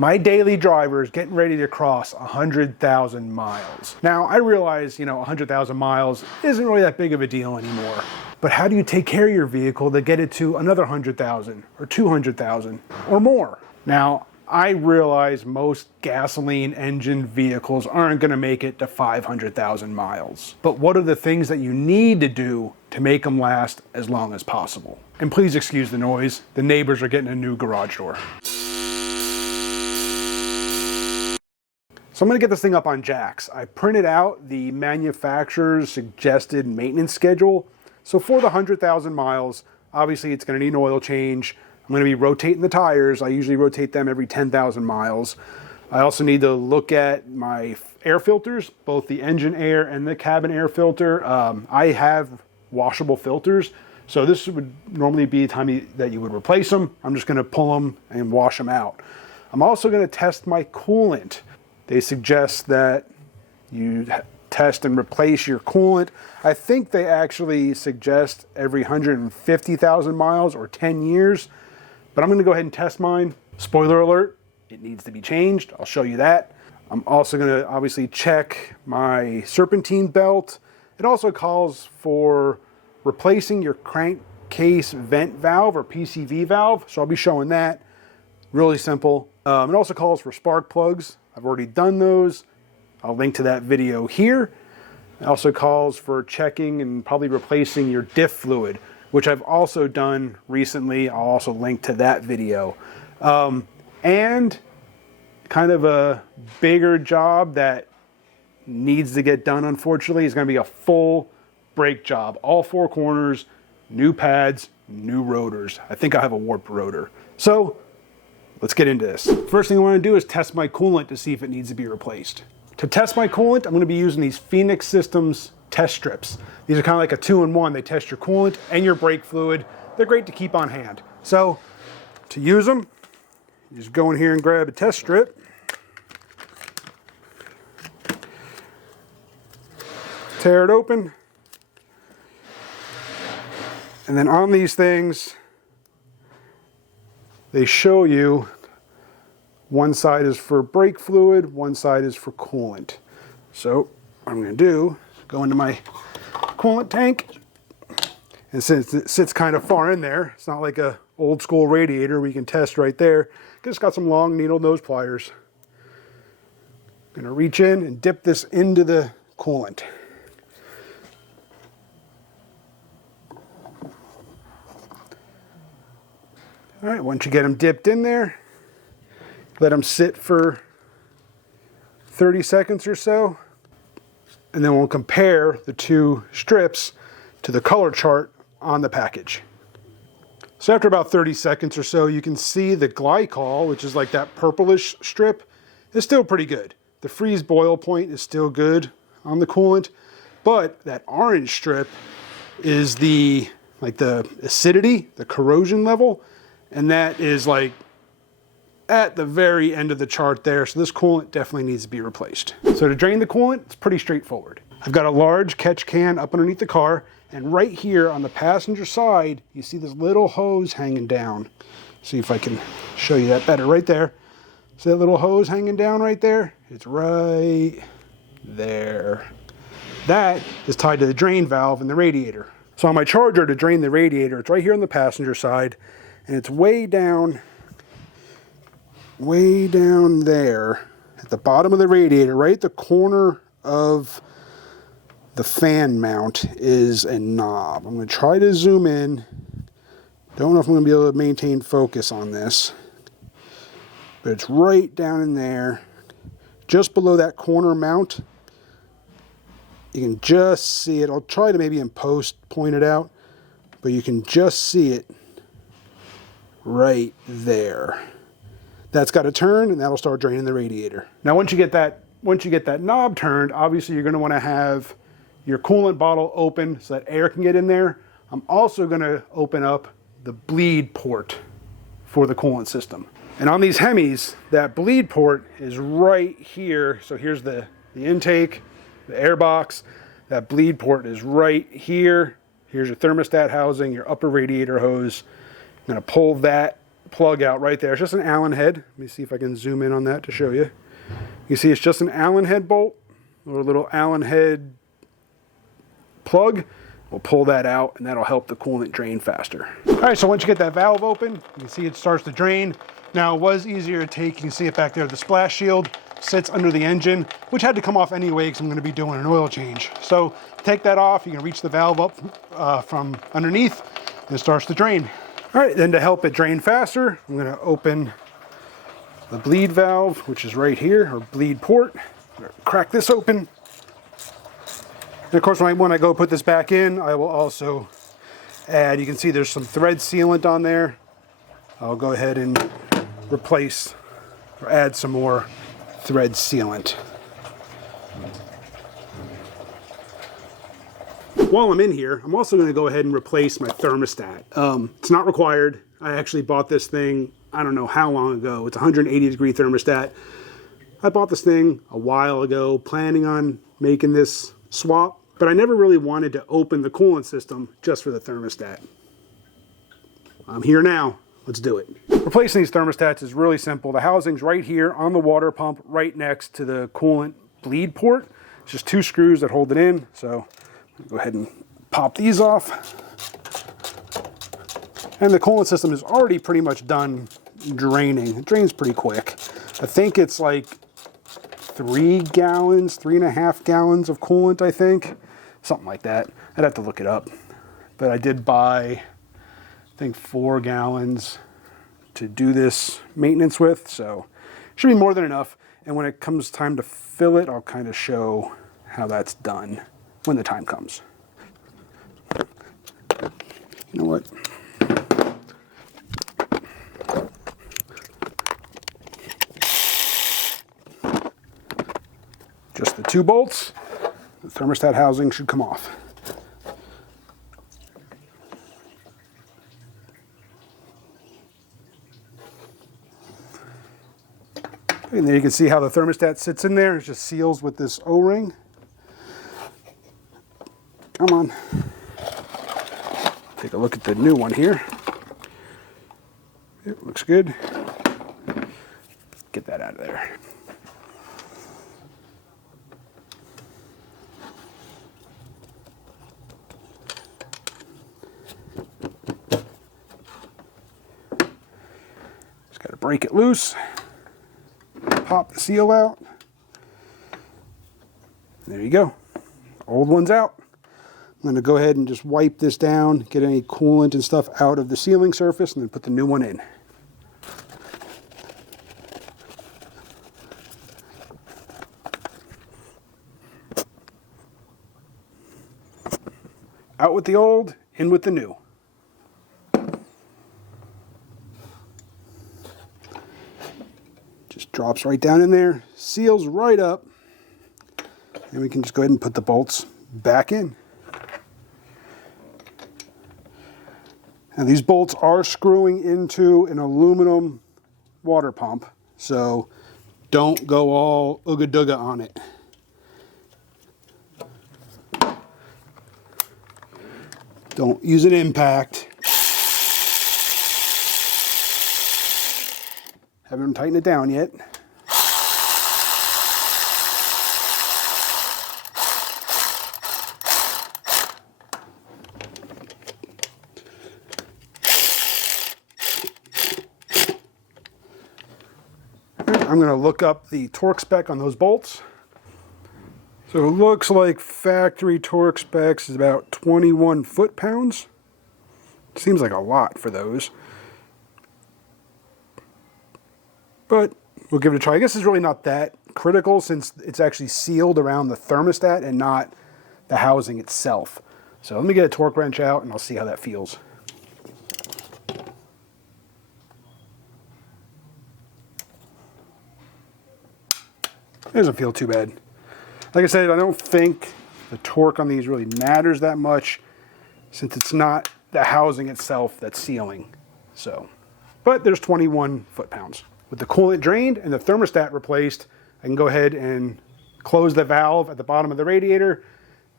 My daily driver is getting ready to cross 100,000 miles. Now, I realize, 100,000 miles isn't really that big of a deal anymore. But how do you take care of your vehicle to get it to another 100,000 or 200,000 or more? Now, I realize most gasoline engine vehicles aren't going to make it to 500,000 miles. But what are the things that you need to do to make them last as long as possible? And please excuse the noise. The neighbors are getting a new garage door. So I'm going to get this thing up on jacks. I printed out the manufacturer's suggested maintenance schedule. So for the 100,000 miles, obviously it's going to need an oil change. I'm going to be rotating the tires. I usually rotate them every 10,000 miles. I also need to look at my air filters, both the engine air and the cabin air filter. I have washable filters, so this would normally be the time that you would replace them. I'm just going to pull them and wash them out. I'm also going to test my coolant. They suggest that you test and replace your coolant. I think they actually suggest every 150,000 miles or 10 years, but I'm going to go ahead and test mine. Spoiler alert, it needs to be changed. I'll show you that. I'm also going to obviously check my serpentine belt. It also calls for replacing your crankcase vent valve or PCV valve, so I'll be showing that. Really simple. It also calls for spark plugs. I've already done those. I'll link to that video here. It also calls for checking and probably replacing your diff fluid, which I've also done recently. I'll also link to that video. And kind of a bigger job that needs to get done, unfortunately, is going to be a full brake job. All four corners, new pads, new rotors. I think I have a warped rotor. So let's get into this. First thing I want to do is test my coolant to see if it needs to be replaced. To test my coolant, I'm going to be using these Phoenix Systems test strips. These are kind of like a 2-in-1. They test your coolant and your brake fluid. They're great to keep on hand. So to use them, you just go in here and grab a test strip. Tear it open. And then on these things, they show you one side is for brake fluid, one side is for coolant. So what I'm going to do is go into my coolant tank. And since it sits kind of far in there, it's not like a old school radiator we can test right there. Just got some long needle nose pliers. I'm going to reach in and dip this into the coolant. All right, once you get them dipped in there, let them sit for 30 seconds or so, and then we'll compare the two strips to the color chart on the package. So after about 30 seconds or so, you can see the glycol, which is like that purplish strip, is still pretty good. The freeze boil point is still good on the coolant, but that orange strip is the acidity, the corrosion level, and that is like at the very end of the chart there. So this coolant definitely needs to be replaced. So to drain the coolant, it's pretty straightforward. I've got a large catch can up underneath the car, and right here on the passenger side, you see this little hose hanging down. See if I can show you that better right there. See that little hose hanging down right there? It's right there. That is tied to the drain valve in the radiator. So on my charger to drain the radiator, it's right here on the passenger side, and it's way down there at the bottom of the radiator, right at the corner of the fan mount is a knob. I'm going to try to zoom in. Don't know if I'm going to be able to maintain focus on this, but it's right down in there, just below that corner mount. You can just see it. I'll try to maybe in post point it out, but you can just see it right there. That's got to turn, and that'll start draining the radiator. Now, once you get that knob turned, obviously you're going to want to have your coolant bottle open so that air can get in there. I'm also going to open up the bleed port for the coolant system. And on these Hemis, that bleed port is right here. So here's the intake, the air box. That bleed port is right here. Here's your thermostat housing, your upper radiator hose. I'm going to pull that plug out right there. It's just an Allen head. Let me see if I can zoom in on that to show you. You see it's just an Allen head bolt, or a little Allen head plug. We'll pull that out and that'll help the coolant drain faster. All right, so once you get that valve open, you can see it starts to drain. Now it was easier to take, you can see it back there, the splash shield sits under the engine, which had to come off anyway because I'm gonna be doing an oil change. So take that off, you can reach the valve up from underneath and it starts to drain. All right, then to help it drain faster, I'm gonna open the bleed valve, which is right here, or bleed port. I'm gonna crack this open. And of course, when I go put this back in, I will also add, you can see there's some thread sealant on there. I'll go ahead and replace or add some more thread sealant. While I'm in here, I'm also going to go ahead and replace my thermostat. It's not required. I actually bought this thing, I don't know how long ago. It's a 180-degree thermostat. I bought this thing a while ago, planning on making this swap, but I never really wanted to open the coolant system just for the thermostat. I'm here now. Let's do it. Replacing these thermostats is really simple. The housing's right here on the water pump, right next to the coolant bleed port. It's just 2 screws that hold it in. So go ahead and pop these off. And the coolant system is already pretty much done draining. It drains pretty quick. I think it's like 3 gallons, 3.5 gallons of coolant, I think. Something like that. I'd have to look it up. But I did buy, I think, 4 gallons to do this maintenance with, so it should be more than enough. And when it comes time to fill it, I'll kind of show how that's done when the time comes. You know what? Just the 2 bolts. The thermostat housing should come off. And there you can see how the thermostat sits in there. It just seals with this O-ring. Come on. Take a look at the new one here. It looks good. Get that out of there. Just got to break it loose. Pop the seal out. There you go. Old one's out. I'm going to go ahead and just wipe this down, get any coolant and stuff out of the sealing surface, and then put the new one in. Out with the old, in with the new. Just drops right down in there, seals right up, and we can just go ahead and put the bolts back in. Now these bolts are screwing into an aluminum water pump, so don't go all ooga-dooga on it. Don't use an impact. Haven't tightened it down yet. I'm going to look up the torque spec on those bolts. So it looks like factory torque specs is about 21 foot-pounds. Seems like a lot for those. But we'll give it a try. I guess it's really not that critical since it's actually sealed around the thermostat and not the housing itself. So let me get a torque wrench out and I'll see how that feels. It doesn't feel too bad. Like I said, I don't think the torque on these really matters that much since it's not the housing itself that's sealing. So, but there's 21 foot-pounds. With the coolant drained and the thermostat replaced, I can go ahead and close the valve at the bottom of the radiator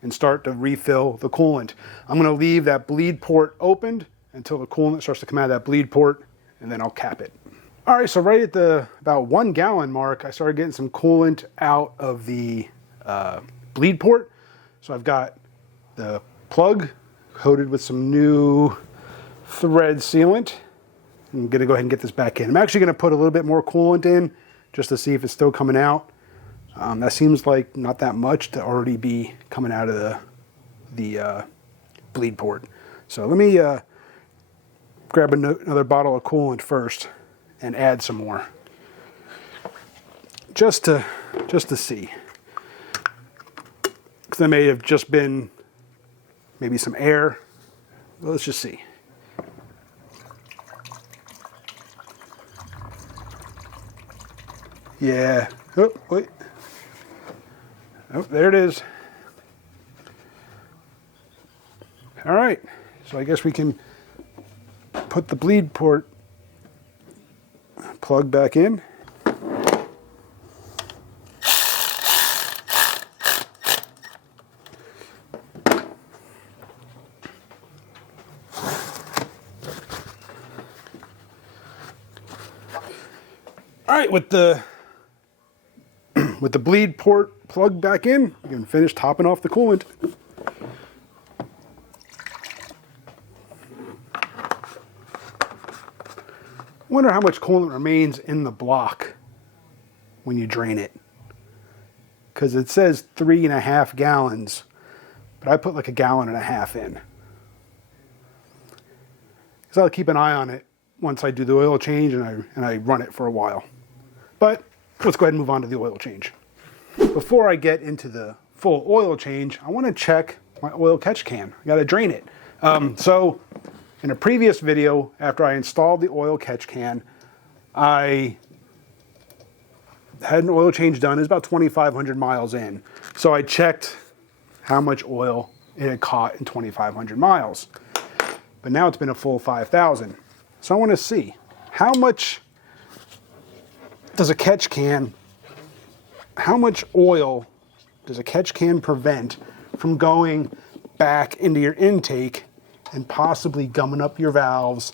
and start to refill the coolant. I'm going to leave that bleed port opened until the coolant starts to come out of that bleed port, and then I'll cap it. All right, so right at the about 1 gallon mark, I started getting some coolant out of the bleed port. So I've got the plug coated with some new thread sealant. I'm gonna go ahead and get this back in. I'm actually gonna put a little bit more coolant in just to see if it's still coming out. That seems like not that much to already be coming out of the bleed port. So let me grab another bottle of coolant first and add some more, just to see, because there may have just been maybe some air. Well, let's just see. Yeah. Oh, wait. Oh, there it is. All right. So I guess we can put the bleed port plug back in. All right, with the bleed port plug back in, we can finish topping off the coolant. I wonder how much coolant remains in the block when you drain it. Because it says 3.5 gallons, but I put like 1.5 gallons in. Because I'll keep an eye on it once I do the oil change and I run it for a while. But let's go ahead and move on to the oil change. Before I get into the full oil change, I want to check my oil catch can. I got to drain it. So in a previous video, after I installed the oil catch can, I had an oil change done. It was about 2,500 miles in. So I checked how much oil it had caught in 2,500 miles. But now it's been a full 5,000. So I want to see how much does a catch can, how much oil does a catch can prevent from going back into your intake and possibly gumming up your valves,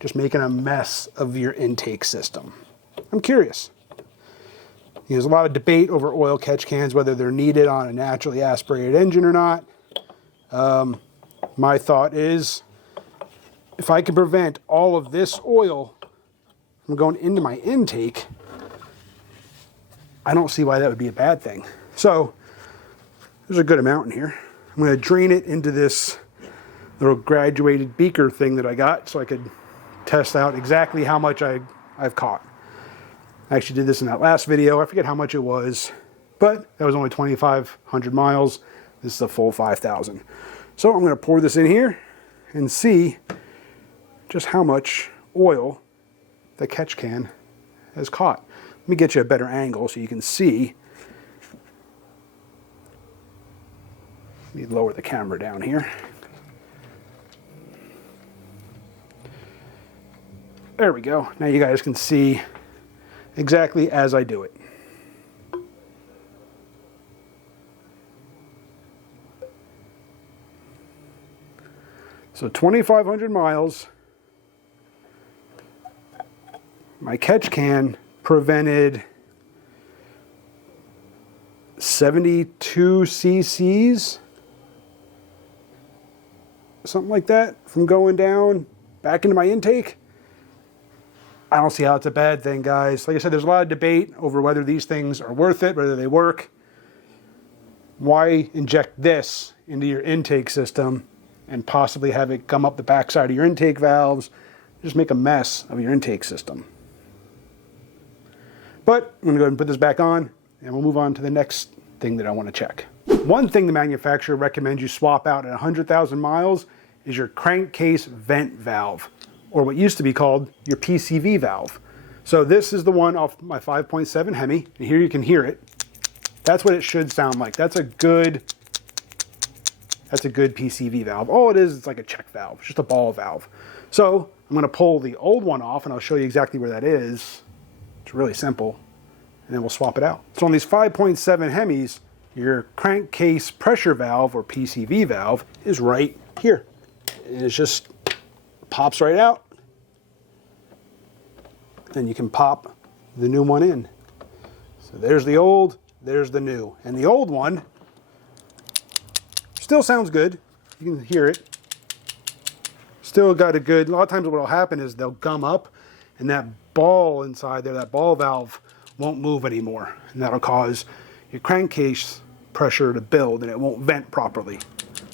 just making a mess of your intake system? I'm curious. There's a lot of debate over oil catch cans, whether they're needed on a naturally aspirated engine or not. My thought is, if I can prevent all of this oil from going into my intake, I don't see why that would be a bad thing. So there's a good amount in here. I'm going to drain it into this little graduated beaker thing that I got so I could test out exactly how much I've caught. I actually did this in that last video. I forget how much it was, but that was only 2,500 miles. This is a full 5,000. So I'm going to pour this in here and see just how much oil the catch can has caught. Let me get you a better angle so you can see. Let me lower the camera down here. There we go. Now you guys can see exactly as I do it. So 2,500 miles. My catch can prevented 72 cc's, something like that, from going down back into my intake. I don't see how it's a bad thing, guys. Like I said, there's a lot of debate over whether these things are worth it, whether they work. Why inject this into your intake system and possibly have it come up the backside of your intake valves? Just make a mess of your intake system. But I'm going to go ahead and put this back on, and we'll move on to the next thing that I want to check. One thing the manufacturer recommends you swap out at 100,000 miles is your crankcase vent valve, or what used to be called your PCV valve. So this is the one off my 5.7 Hemi, and here you can hear it. That's what it should sound like. That's a good PCV valve. All it is, it's like a check valve, just a ball valve. So I'm going to pull the old one off, and I'll show you exactly where that is. It's really simple, and then we'll swap it out. So on these 5.7 Hemis, your crankcase pressure valve, or PCV valve, is right here. And it just pops right out. then you can pop the new one in. So there's the old, there's the new. And the old one still sounds good. You can hear it. Still got a good, a lot of times what will happen is they'll gum up and that ball inside there, that ball valve won't move anymore. And that'll cause your crankcase pressure to build and it won't vent properly.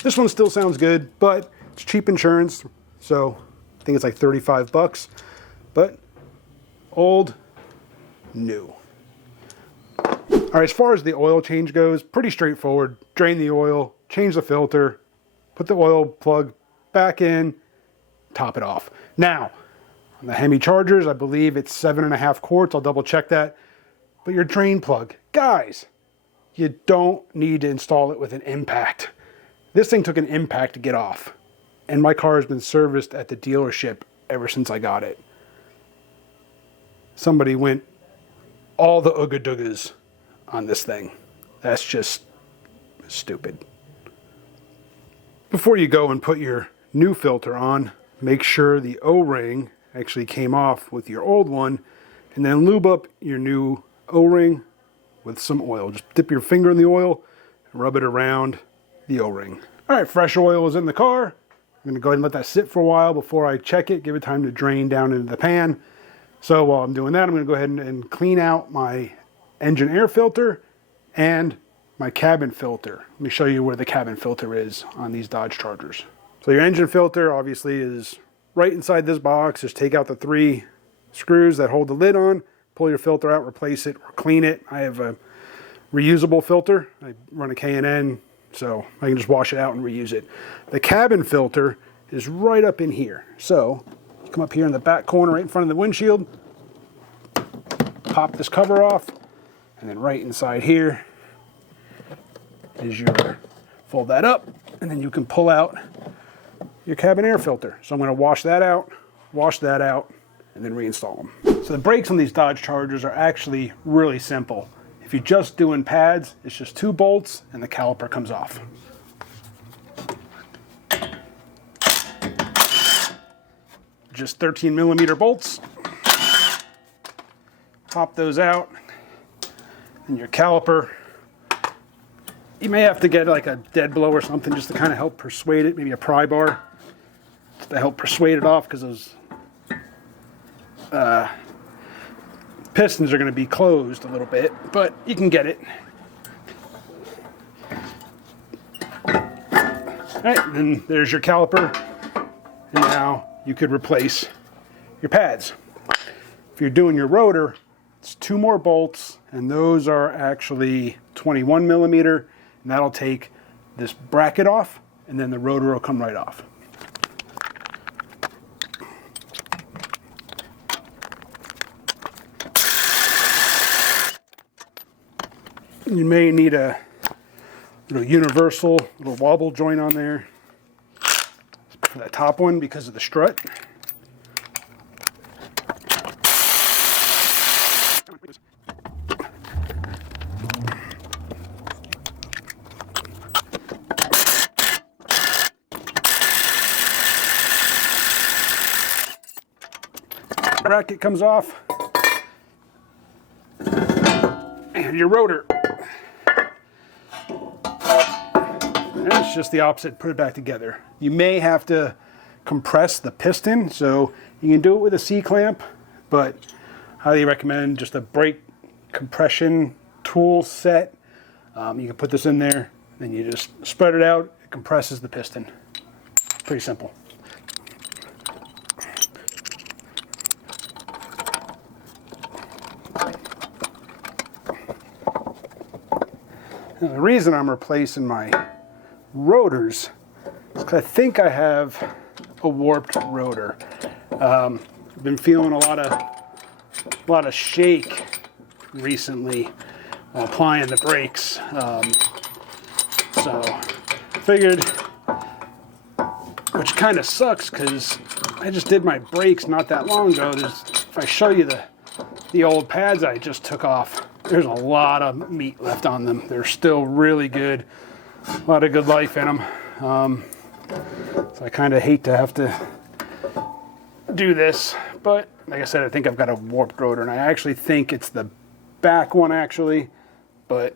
This one still sounds good, but it's cheap insurance. So I think it's like 35 bucks, but old, new. All right, as far as the oil change goes, pretty straightforward. Drain the oil, change the filter, put the oil plug back in, top it off. Now, on the Hemi Chargers, I believe it's 7.5 quarts. I'll double check that. But your drain plug, guys, you don't need to install it with an impact. This thing took an impact to get off. And my car has been serviced at the dealership ever since I got it. Somebody went all the ooga doogas on this thing. That's just stupid. Before you go and put your new filter on, make sure the O-ring actually came off with your old one, and then lube up your new O-ring with some oil. Just dip your finger in the oil and rub it around the O-ring. All right, fresh oil is in the car. I'm going to go ahead and let that sit for a while before I check it, give it time to drain down into the pan. So while I'm doing that, I'm going to go ahead and clean out my engine air filter and my cabin filter. Let me show you where the cabin filter is on these Dodge Chargers. So your engine filter obviously is right inside this box. Just take out the 3 screws that hold the lid on, pull your filter out, replace it, or clean it. I have a reusable filter. I run a K&N, so I can just wash it out and reuse it. The cabin filter is right up in here. So you come up here in the back corner, right in front of the windshield, pop this cover off, and then right inside here is your, fold that up, and then you can pull out your cabin air filter. So I'm going to wash that out, and then reinstall them. So the brakes on these Dodge Chargers are actually really simple. If you're just doing pads, it's just 2 bolts and the caliper comes off. Just 13mm bolts. Pop those out, and your caliper, you may have to get like a dead blow or something just to kind of help persuade it, maybe a pry bar to help persuade it off, because those pistons are going to be closed a little bit, but you can get it. All right, and there's your caliper, and now you could replace your pads. If you're doing your rotor, it's 2 more bolts, and those are actually 21mm, and that'll take this bracket off, and then the rotor will come right off. You may need a little universal, little wobble joint on there for that top one because of the strut. Bracket comes off, and your rotor. And it's just the opposite, put it back together. You may have to compress the piston, so you can do it with a C-clamp, but highly recommend just a brake compression tool set. You can put this in there, then you just spread it out, it compresses the piston. Pretty simple. Now, the reason I'm replacing my rotors is because I think I have a warped rotor. I've been feeling a lot of shake recently while applying the brakes. So figured, which kind of sucks because I just did my brakes not that long ago. If I show you the old pads I just took off, there's a lot of meat left on them. They're still really good. A lot of good life in them. So I kind of hate to have to do this, but like I said, I think I've got a warped rotor, and I actually think it's the back one actually, but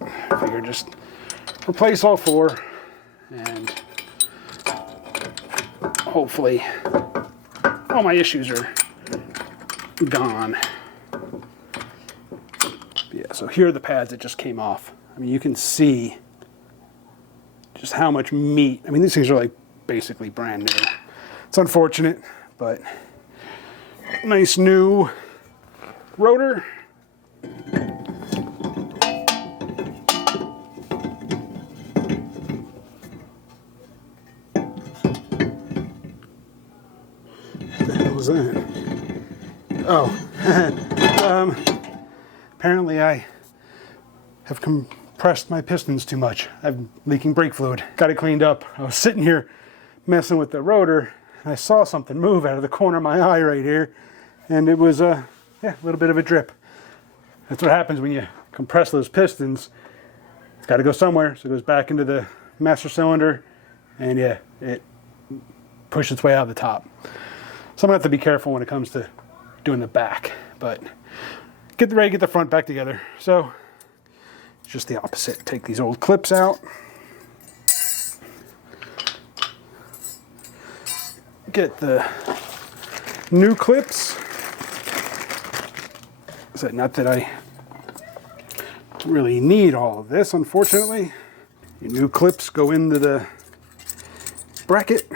I figure just replace all four and hopefully all my issues are gone. Yeah, so here are the pads that just came off. I mean, you can see just how much meat. I mean, these things are like basically brand new. It's unfortunate, but nice new rotor. What the hell was that? Oh, apparently I have compressed my pistons too much. I'm leaking brake fluid. Got it cleaned up. I was sitting here messing with the rotor, and I saw something move out of the corner of my eye right here, and it was yeah, a little bit of a drip. That's what happens when you compress those pistons. It's got to go somewhere, so it goes back into the master cylinder, and yeah, it pushes its way out of the top. So I'm gonna have to be careful when it comes to doing the back, but get the front back together. So it's just the opposite. Take these old clips out. Get the new clips. So not that I really need all of this, unfortunately. Your new clips go into the bracket,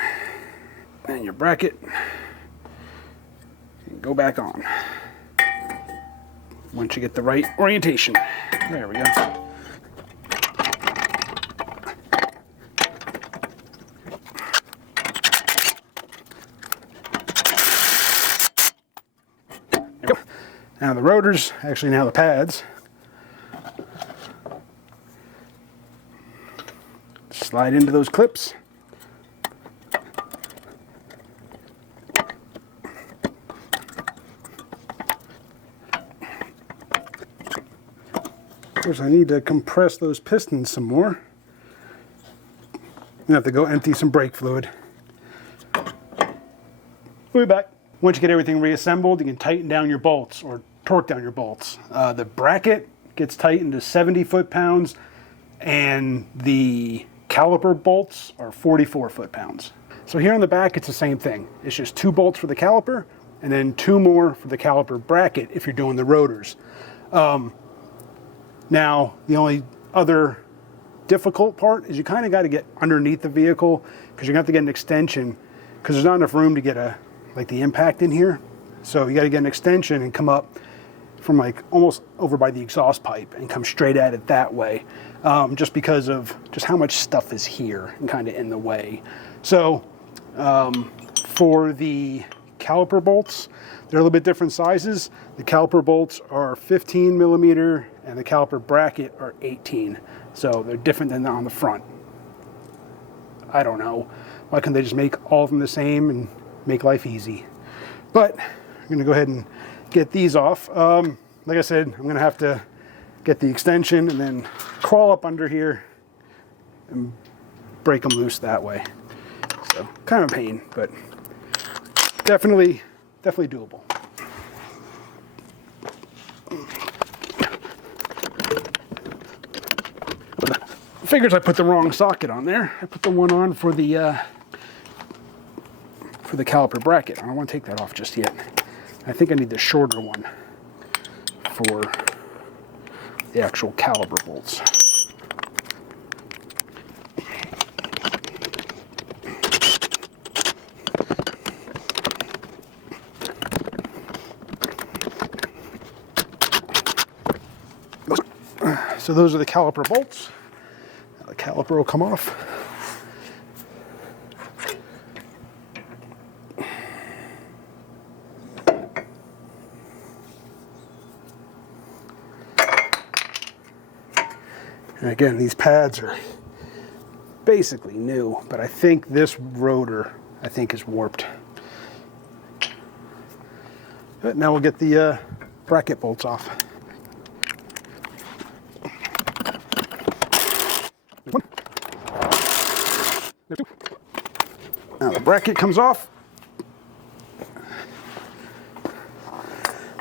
and your bracket can go back on once you get the right orientation. There we go. Now the rotors, actually now the pads, slide into those clips. Of course, I need to compress those pistons some more. I have to go empty some brake fluid. We'll be back. Once you get everything reassembled, you can tighten down your bolts or torque down your bolts. The bracket gets tightened to 70 foot-pounds, and the caliper bolts are 44 foot-pounds. So here on the back, it's the same thing. It's just 2 bolts for the caliper, and then 2 more for the caliper bracket if you're doing the rotors. Now, the only other difficult part is you kind of got to get underneath the vehicle, because you're going to have to get an extension, because there's not enough room to get the impact in here. So you got to get an extension and come up from like almost over by the exhaust pipe and come straight at it that way, just because of just how much stuff is here and kind of in the way. So for the caliper bolts, they're a little bit different sizes. The caliper bolts are 15 millimeter and the caliper bracket are 18. So they're different than on the front. I don't know. Why can't they just make all of them the same and make life easy? But I'm going to go ahead and get these off. Like I said, I'm going to have to get the extension and then crawl up under here and break them loose that way. So kind of a pain, but definitely doable. Figures I put the wrong socket on there. I put the one on for the caliper bracket. I don't want to take that off just yet. I think I need the shorter one for the actual caliper bolts. So those are the caliper bolts. Now the caliper will come off. And again, these pads are basically new, but I think this rotor, is warped. But now we'll get the bracket bolts off. Now the bracket comes off.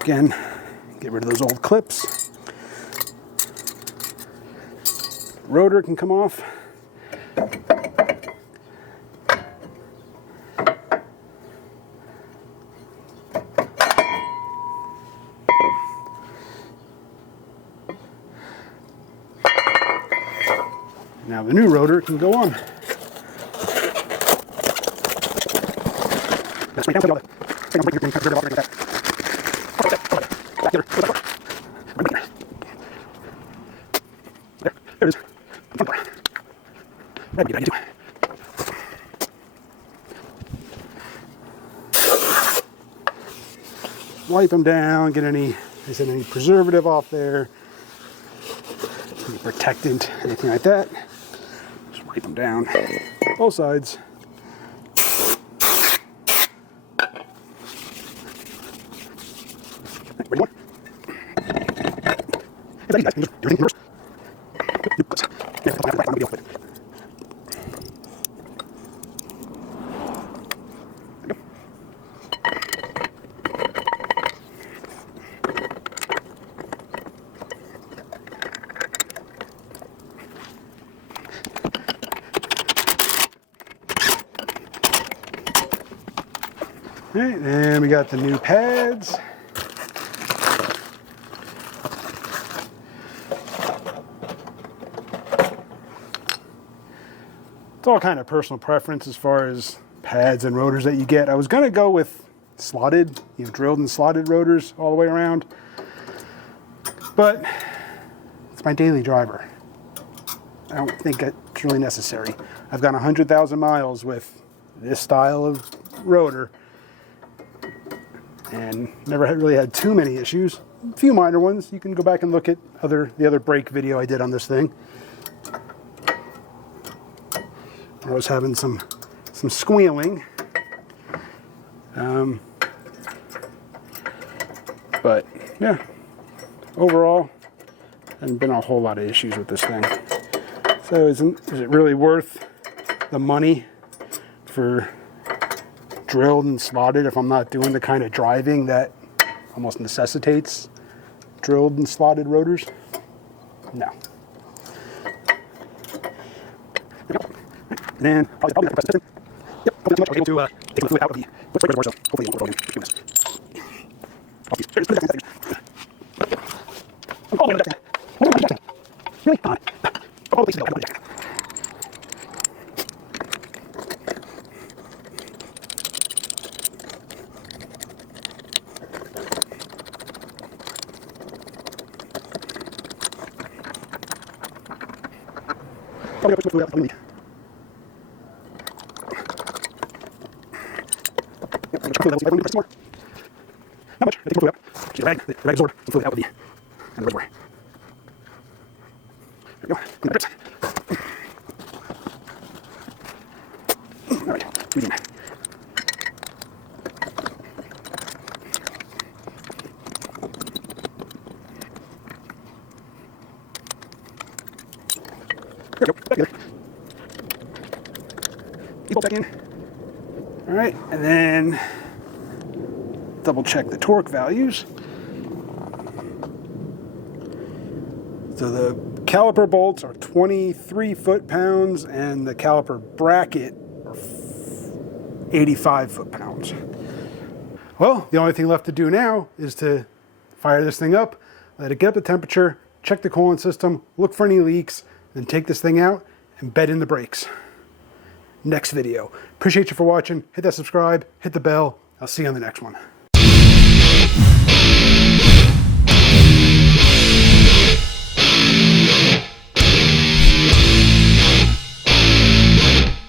Again, get rid of those old clips. Rotor can come off. Now the new rotor can go on. There it is. Wipe them down, get any preservative off there, any protectant, anything like that. Just wipe them down, both sides. Ready one? All right, and we got the new pads. It's all kind of personal preference as far as pads and rotors that you get. I was going to go with slotted, drilled and slotted rotors all the way around, but it's my daily driver. I don't think it's really necessary. I've gone 100,000 miles with this style of rotor and never really had too many issues. A few minor ones. You can go back and look at the other brake video I did on this thing. I was having some squealing, but yeah, overall, hasn't been a whole lot of issues with this thing. So is it really worth the money for drilled and slotted if I'm not doing the kind of driving that almost necessitates drilled and slotted rotors? No. And then probably have to press this in. Yep, probably too much. I was able to take the fluid out of the reservoir, so hopefully it won't overflow in this. Oh, really? On. Oh, please, no, I don't jack. Probably put the fluid out if we need. More. Not much. I take some fluid out. The rag absorbed some fluid out of the reservoir. There we go. Clean that. All right. Medium. There we go. Back together. These bolt back in. All right, and then double check the torque values. So the caliper bolts are 23 foot-pounds and the caliper bracket are 85 foot-pounds. Well, the only thing left to do now is to fire this thing up, let it get up the temperature, check the coolant system, look for any leaks, then take this thing out and bed in the brakes. Next video. Appreciate you for watching. Hit that subscribe, hit the bell. I'll see you on the next one.